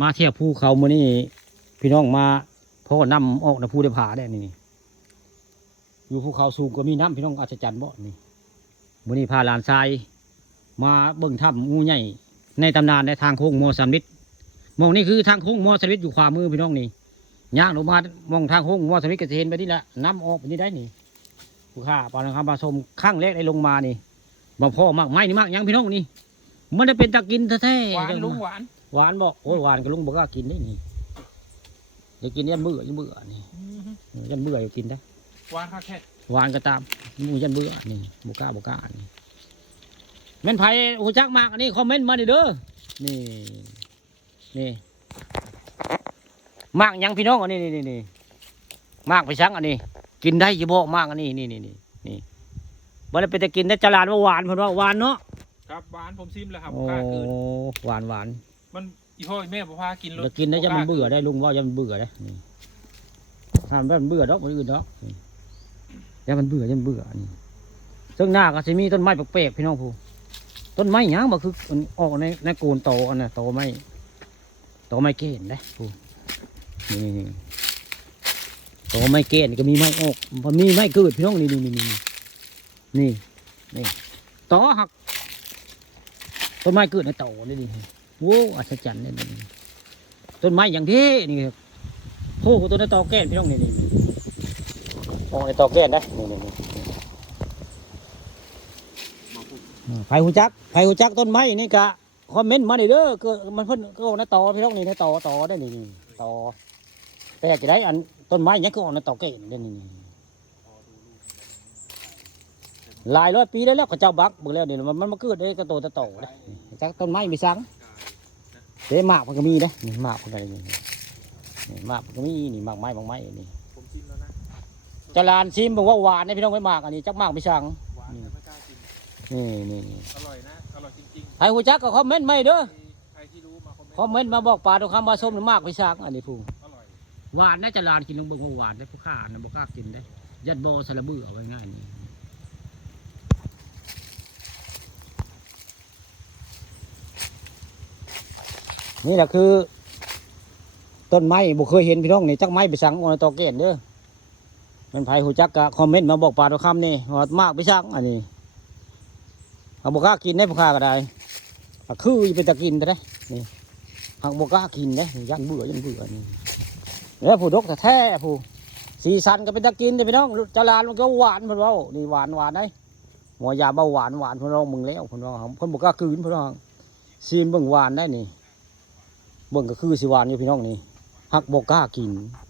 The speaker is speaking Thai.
มาเที่ยวภูเขามื้อนี้พี่น้องมาพ่อนำออกนะภูได้ผาได้นี่อยู่ภูเขาสูงก็มีน้ำพี่น้องอัศจรรย์บ่นี่มื้อนี้พาหลานชายมาเบิ่งถ้ำงูใหญ่ในตำนานในทางโค้งมัวสำลิดมองนี่คือทางโค้งมัวสำลิดอยู่ขวามือพี่น้องนี่ย่างลงมามองทางโค้งมัวสำลิดก็จะเห็นไปนี่แหละน้ำออกไปนี่ได้นี่ผู้ข้าปานคำปลาชมข้างแรกได้ลงมานี่บ่พ่อมากไม้นี่มากยังพี่น้องนี่มันได้เป็นตะกินแท้ๆ หวานลุงหวาน หวานบอกโอ้ยหวานกับลุงบอกว่ากินได้นี่จะกินยันเบื่อนี่ยันเบื่ออยู่กินได้ หวานค่ะแค่ หวานก็ตามหมูยันเบื่อนี่บุก้านี่แม่นไผ่หูจักมากอันนี้คอมเมนต์มาดิเด้อนี่มากยังพี่น้องอันนี้นี่มากไปชังอันนี้กินได้ยี่บอกมากอันนี้นี่บ่ได้ไปแต่กินได้จรานว่าหวานเพิ่นว่าหวานเนาะ ครับหวานผมซิมแล้วครับ โอ้ กล้าเกิน หวาน มันอีพ่ออีแม่บ่พากินร จะกินได้จะมันเบื่อได้ลุงว่าจะมันเบื่อได้นี่ถ้ามันเบื่อดอกมันอื่นดอกจะมันเบื่อนี่ซึ่งหน้าก็จะมีต้นไม้แปลกๆพี่น้องผู้ต้นไม้หยังบ่คือออกในโกนโตอันน่ะโตไม้เกณฑ์ได้ผู้นี่โตไม้เกณฑ์ก็มีไม้ออกพอมีไม้เกิดพี่น้องนี่ต่อหักต้นไม้เกิดในโตนี่โอ้อัศจรรย์นี่ต้นไม้อย่างที่นี่ครับโอ้โหต้นในตอแก้นพี่น้องนี่โอ้ในตอแก้นได้ไผ่หูจักต้นไม้นี่กะคอมเมนต์มาดิเด้อเกิดมันเพิ่นก็ในตอพี่น้องนี่ในตอได้นี่ตอแต่จะได้อันต้นไม้ยังก็ออกในตอแก้นได้นี่หลายร้อยปีได้แล้วเขาเจ้าบักบอกแล้วนี่มันมาเกิดได้กระโตได้จักต้นไม้มีสังเด้หมากมันก็มีเด้นี่หมากมันก็มีนี่หมากมันก็มีนี่หมากไม้นี่ ผมซิมแล้วนะ จรานซิมบอกว่าหวานนะพี่น้องไม่หมากอันนี้จักหมากไม่ช่าง หวานแต่ไม่กล้ากิน นี่ อร่อยนะอร่อยจริง ใครหูจักก็คอมเมนต์ไม่เด้อ ๆใครที่รู้มาคอมเมนต์มาบอกปลาตรงคำมาส้มหรือหมากไม่ช่างอันนี้ผู้ อร่อย หวานน่าจรานกินลงเบิ่งว่าหวานได้ผู้ข้านะบ่กล้ากินได้ยัดโบสระเบื่อเอาไว้ง่ายนี่แหละคือต้นไม้บุเคยเห็นพี่น้องนี่จักไม้ไปสั่งอนตอเกนเด้อมันไผหูจักก็คอมเมนต์มาบอกปลาตัวคำนี่ว่ามากไปสั่งอันนี้เอาบุกล้ากินได้ผู้ข้าก็ได้คือเป็นตะกินแต่ได้นี่หากบุกล้ากินได้ยันเบื่อนี่แล้วผู้ดกแต่แท้ผู้สีสันก็เป็นตะกินแต่พี่น้องจรานมันก็หวานเพิ่นว่านี่หวานได้หมอยาเบาหวานเพิ่นว่ามึงแล้วเพิ่นว่าเพิ่นบุกล้ากินเพิ่นว่าซีนเบิ่งหวานได้นี่เบิ่งก็คือสิหวานอยู่พี่น้องนี่หักบกล้ากิน